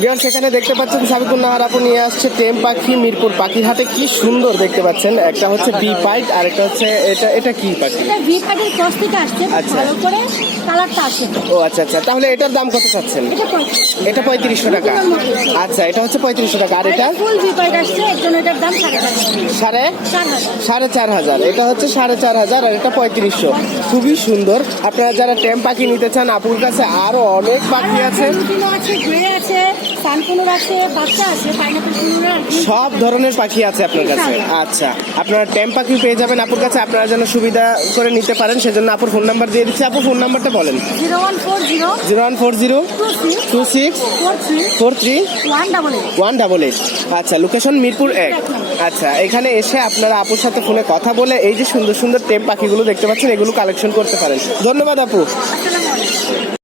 Viewers এখানে দেখতে পাচ্ছেন সাবিকুন নাহার আপু নিয়ে আসছে টেম পাখি মিরপুর পাখির হাটে। কি সুন্দর দেখতে পাচ্ছেন, একটা হচ্ছে বি পাইট আর একটা হচ্ছে এটা কি পাখি? এটা ভি পাইটের ক্রস থেকে আসছে। আচ্ছা। ভালো করে কালারটা আসে। ও আচ্ছা আচ্ছা, তাহলে এটার দাম কত চাচ্ছেন? এটা 35 এটা 3500 টাকা। আচ্ছা, এটা হচ্ছে 3500 টাকা। আর এটা ফুল ভি পাইট আসছে, এর জন্য এটার দাম 4,500 4,500। এটা হচ্ছে 4,500 আর এটা 3500। খুবই সুন্দর। আপনারা যারা টেম পাখি নিতে চান আপুর কাছে আরো অনেক পাখি আছে, আছে, গ্রে আছে, সানকুনুর আছে, বাচ্চা আছে, পাইনাপল কুনুর আছে, সব ধরনের পাখি আছে আপনার কাছে। আচ্ছা, আপনারা টেম পাখি পেয়ে যাবেন আপুর কাছে। আপনারা যেন সুবিধা করে নিতে পারেন সেজন্য আপুর ফোন নাম্বার দিয়ে দিচ্ছি। আপু ফোন নাম্বারটা বলেন। 0140 26 43 188। আচ্ছা, লোকেশন মিরপুর 1। আচ্ছা, এখানে এসে আপনারা আপুর সাথে ফোনে কথা বলে এই যে সুন্দর সুন্দর টেম পাখিগুলো দেখতে পাচ্ছেন এগুলো কালেকশন করতে পারেন। ধন্যবাদ আপু। আসসালামু আলাইকুম।